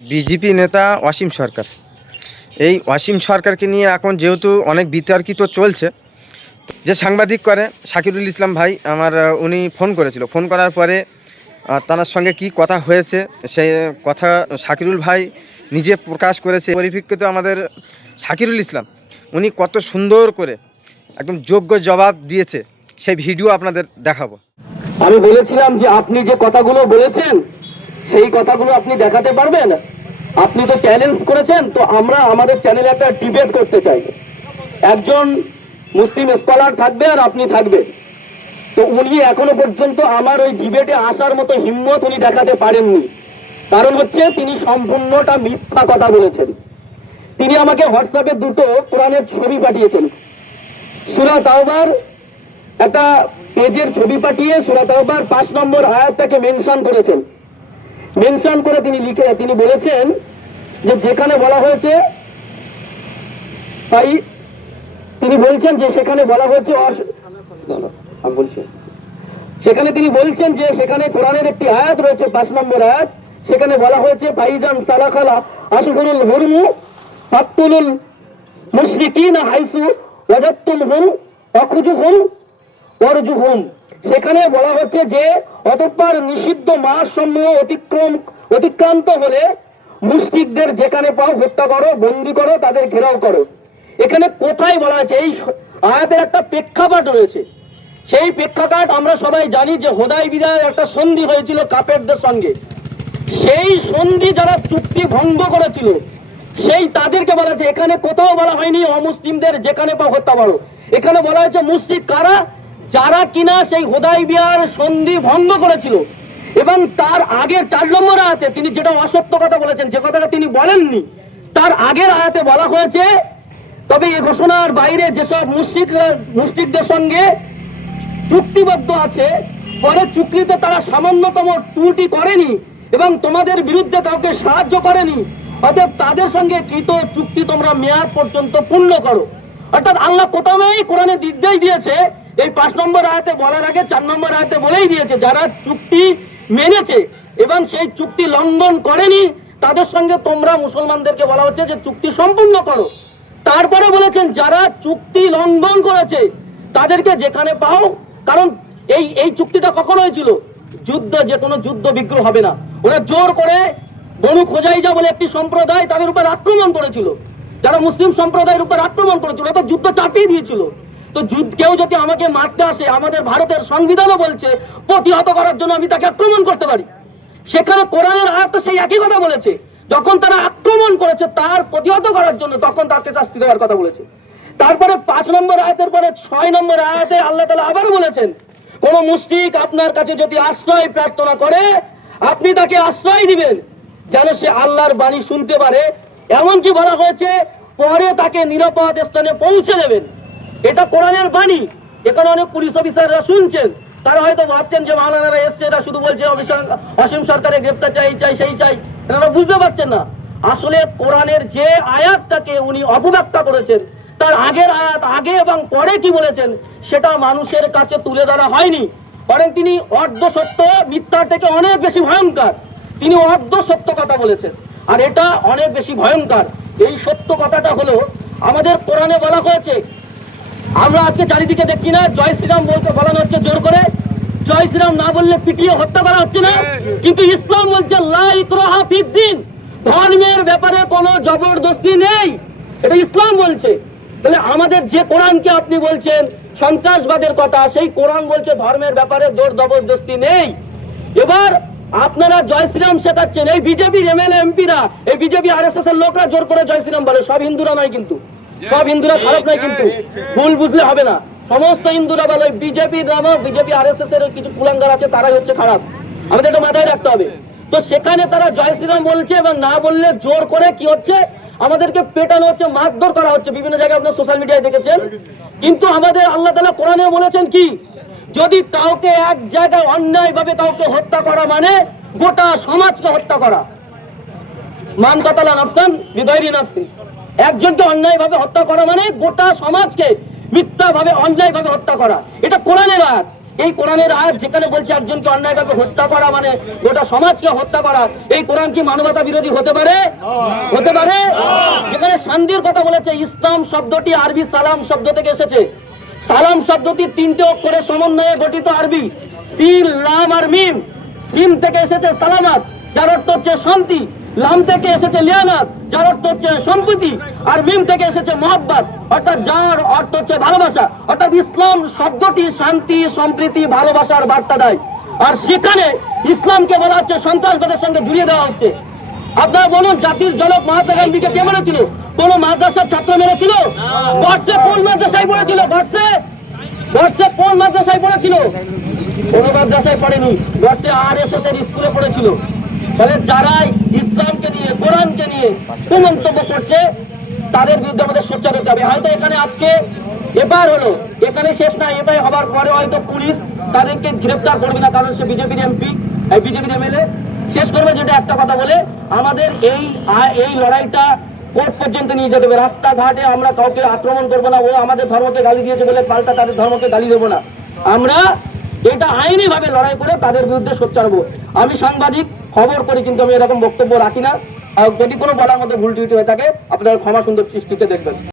BJP নেতা অসীম সরকার, এই অসীম সরকারকে নিয়ে এখন যেহেতু অনেক বিতর্কিত চলছে, যে সাংবাদিক করে শাকিরুল ইসলাম ভাই আমার উনি ফোন করেছিল। ফোন করার পরে তার সঙ্গে কি কথা হয়েছে সেই কথা শাকিরুল ভাই নিজে প্রকাশ করেছে। পরিপ্রেক্ষিতে আমাদের শাকিরুল ইসলাম উনি কত সুন্দর করে একদম যোগ্য জবাব দিয়েছে, সেই ভিডিও আপনাদের দেখাবো। আমি বলেছিলাম যে আপনি যে কথাগুলো বলেছেন সেই কথাগুলো আপনি দেখাতে পারবেন। আপনি তো চ্যালেঞ্জ করেছেন, তো আমরা আমাদের চ্যানেলে একটা ডিবেট করতে চাই। একজন মুসলিম স্কলার থাকবে আর আপনি থাকবেন। তো উনি এখনো পর্যন্ত আমার ওই ডিবেটে আসার মতো হিম্মত উনি দেখাতে পারেননি। কারণ হচ্ছে তিনি সম্পূর্ণটা মিথ্যা কথা বলেছেন। তিনি আমাকে হোয়াটসঅ্যাপে দুটো কোরআনের ছবি পাঠিয়েছেন। সূরা তাওবার একটা পেজের ছবি পাঠিয়ে সূরা তাওবার 5 নম্বর আয়াতটাকে মেনশন করেছেন। মেনশন করে তিনি বলেছেন যে যেখানে বলা হয়েছে তাই তিনি বলছেন যে সেখানে বলা হয়েছে সেখানে তিনি বলছেন যে সেখানে কোরআনের একটি আয়াত রয়েছে 5 নম্বর আয়াত, সেখানে বলা হয়েছে ফাইজান সালাখালা আশহুরুল হুরমু ফাতুলুল মুশরিকিনা হাইসু ওয়াজাতুমহুম ওয়াখুজুহুম ওয়ারজুহুম। সেখানে বলা হচ্ছে যে অতঃপর নিষিদ্ধ মাস সমূহ অতিক্রান্ত হলে মুশরিকদের যেখানে পাও হত্যা করো, বন্দী করো, তাদের ঘেরাও করো। এখানে কোথায় বলা আছে? এই আয়াতের একটা প্রেক্ষাপট রয়েছে। সেই প্রেক্ষাপট আমরা সবাই জানি যে হুদায়বিয়ার একটা সন্ধি হয়েছিল কাফেরদের সঙ্গে। সেই সন্ধি যারা চুক্তি ভঙ্গ করেছিল সেই তাদেরকে বলা আছে। এখানে কোথাও বলা হয়নি অমুসলিমদের যেখানে পাও হত্যা করো। এখানে বলা হয়েছে মুশরিক কারা? যারা কিনা সেই হুদায়বিয়ার সন্ধি ভঙ্গ করেছিল। এবং তার আগের 4 নম্বর আয়াতে তিনি যেটা অসত্য কথা বলেছেন, যে কথাটা তিনি বলেননি, তার আগের আয়াতে বলা হয়েছে তবে এই ঘোষণার বাইরে যেসব মুশরিকদের সঙ্গে চুক্তিবদ্ধ আছে, পরে চুক্তিতে তারা সামান্যতম ত্রুটি করেনি এবং তোমাদের বিরুদ্ধে কাউকে সাহায্য করেনি, অতএব তাদের সঙ্গে কৃত চুক্তি তোমরা মেয়াদ পর্যন্ত পূর্ণ করো। অর্থাৎ আল্লাহ কোথাও কোরআনে নির্দেশ দিয়েছে, এই 5 নম্বর আয়াতে বলার আগে 4 নম্বর আয়াতে বলেই দিয়েছে যারা চুক্তি মেনেছে এবং সেই চুক্তি লঙ্ঘন করেনি তাদের সঙ্গে তোমরা মুসলমানদেরকে বলা হচ্ছে যে চুক্তি সম্পূর্ণ করো। তারপরে বলেছেন যারা চুক্তি লঙ্ঘন করেছে তাদেরকে যেখানে পাও, কারণ এই চুক্তিটা কখন হয়েছিল? যুদ্ধ, যে কোনো যুদ্ধ বিগ্রহ হবে না। ওরা জোর করে বনু খোজাইজা বলে একটি সম্প্রদায় তাদের উপর আক্রমণ করেছিল, যারা মুসলিম সম্প্রদায়ের উপর আক্রমণ করেছিল, অর্থাৎ যুদ্ধ চাপিয়ে দিয়েছিল। তো কেউ যদি আমাকে মারতে আসে, আমাদের ভারতের সংবিধানও বলছে প্রতিহত করার জন্য আমি তাকে আক্রমণ করতে পারি। সেখানে কোরআনের আয়াত সেই একই কথা বলেছে, যখন তারা আক্রমণ করেছে তার প্রতিহত করার জন্য তখন তাকে শাস্তি দেওয়ার কথা বলেছে। তারপরে 5 নম্বর আয়াতের পরে 6 নম্বর আয়াতে আল্লাহ তাআলা আবার বলেছেন কোন মুশরিক আপনার কাছে যদি আশ্রয় প্রার্থনা করে আপনি তাকে আশ্রয় দিবেন যেন সে আল্লাহর বাণী শুনতে পারে। এমনকি বলা হয়েছে পরে তাকে নিরাপদ স্থানে পৌঁছে দেবেন। এটা কোরআনের বাণী। এখানে অনেক পুলিশ অফিসাররা শুনছেন, তারা হয়তো ভাবছেন যে মাওলানারা এসছে, এরা শুধু বলছে অসীম সরকারের গ্রেপ্তার চাই সেই চাই, এনারা বুঝতে পারছেন না। আসলে কোরআনের যে আয়াতটাকে উনি অপব্যাখ্যা করেছেন, তার আগের আয়াত আগে এবং পরে কি বলেছেন সেটা মানুষের কাছে তুলে ধরা হয়নি। বরং তিনি অর্ধ সত্য, মিথ্যার থেকে অনেক বেশি ভয়ঙ্কর। তিনি অর্ধ সত্য কথা বলেছেন, আর এটা অনেক বেশি ভয়ঙ্কর। এই সত্য কথাটা হলো আমাদের কোরআনে বলা হয়েছে, আমরা আজকে চারিদিকে দেখছি না জয় শ্রীরাম বলতে বলানো হচ্ছে জোর করে, জয় শ্রীরাম না বললে পিটিয়ে হত্যা করা হচ্ছে না, কিন্তু ইসলাম বলছে লা ইকরাহা ফিদ্দিন, ধর্মের ব্যাপারে কোনো জবরদস্তি নেই, এটা ইসলাম বলছে। তাহলে আমাদের যে কোরআনকে আপনি বলছেন সন্ত্রাসবাদের কথা, সেই কোরআন বলছে ধর্মের ব্যাপারে জোর জবরদস্তি নেই। এবার আপনারা জয় শ্রীরাম শেখাচ্ছেন, এই বিজেপির এমএলএ এমপিরা, এই বিজেপি আরএসএস এর লোকরা জোর করে জয় শ্রীরাম বলে। সব হিন্দুরা নয় কিন্তু, সব হিন্দুরা খারাপ নয় কিন্তু, ভুল বুঝলে হবে না। সমস্ত হিন্দুরা বলে বিজেপির নামে, বিজেপি আরএসএস এর কিছু কুলাঙ্গার আছে তারাই হচ্ছে খারাপ, আমাদের এটা মাথায় রাখতে হবে। তো সেখানে তারা জয় শ্রীরাম বলছে এবং না বললে জোর করে কি হচ্ছে আমাদেরকে পেটানো হচ্ছে, মারধর করা হচ্ছে। বিভিন্ন জায়গায় আপনার সোশ্যাল মিডিয়ায় দেখেছেন। কিন্তু আমাদের আল্লাহ তাআলা কোরআনে বলেছেন কি, যদি কাউকে এক জায়গায় অন্যায় ভাবে কাউকে হত্যা করা মানে গোটা সমাজকে হত্যা করা। মান কাতালা নাফসান বিগাইরি নাফসিন, একজনকে অন্যায় ভাবে হত্যা করা মানে গোটা সমাজকে মিথ্যা ভাবে অন্যায় ভাবে হত্যা করা। এটা কোরআনের আয়াত। এই কোরআনের আয়াত যেখানে বলছে একজনকে অন্যায়ভাবে হত্যা করা মানে গোটা সমাজকে হত্যা করা, এই কোরআন কি মানবতা বিরোধী হতে পারে? হতে পারে? যেখানে শান্তির কথা বলেছে, ইসলাম শব্দটি আরবি সালাম শব্দ থেকে এসেছে। সালাম শব্দটি 3টে অক্ষরের সমন্বয়ে গঠিত আরবি, সিন লাম আর মিম। সিন থেকে এসেছে সালামাত, যার অর্থ হচ্ছে শান্তি। লাম থেকে এসেছে লিয়ানাত, যার অর্থ হচ্ছে সম্প্রীতি। আর মিম থেকে এসেছে মহব্বত, অর্থাৎ যার অর্থ হচ্ছে ভালোবাসা। অর্থাৎ ইসলাম শব্দটি শান্তি, সম্প্রীতি, ভালোবাসার বার্তা দেয়। আর সেখানে ইসলামকে বলা হচ্ছে সন্ত্রাসবাদের সঙ্গে জুড়িয়ে দেওয়া হচ্ছে। আপনারা বলুন, জাতির জনক মহাত্মা গান্ধীকে কে মেরেছিল? কোন মাদ্রাসার ছাত্র মেরেছিল? বর্ষে কোন মাদ্রাসায় পড়েছিল? বর্ষে কোন মাদ্রাসায় পড়েছিল? কোন মাদ্রাসায় পড়েনি, বর্ষে RSS এর স্কুলে পড়েছিল। তাহলে যারা ইসলামকে নিয়ে, কোরআনকে নিয়ে কুমন্তব্য করছে, তাদের বিরুদ্ধে আমাদের সোচ্চার হতে হবে। হয়তো এখানে আজকে এফআইআর হলো, এখানে শেষ না, এফআইআর হবার পরে হয়তো পুলিশ তাদেরকে গ্রেফতার করবে না, কারণ সে বিজেপির এমপি, বিজেপির MLA। শেষ করবে যেটা একটা কথা বলে, আমাদের এই লড়াইটা কোর্ট পর্যন্ত নিয়ে যেতে হবে। রাস্তাঘাটে আমরা কাউকে আক্রমণ করবো না, ও আমাদের ধর্মকে গালি দিয়েছে বলে পাল্টা তাদের ধর্মকে গালি দেবো না। আমরা এটা আইনি ভাবে লড়াই করে তাদের বিরুদ্ধে সোচ্চার হবো। আমি সাংবাদিক, খবর করি, কিন্তু আমি এরকম বক্তব্য রাখি না। আর যদি কোনো বলার মধ্যে ভুল ত্রুটি হয়ে থাকে, আপনারা ক্ষমা সুন্দর দৃষ্টিতে দেখবেন।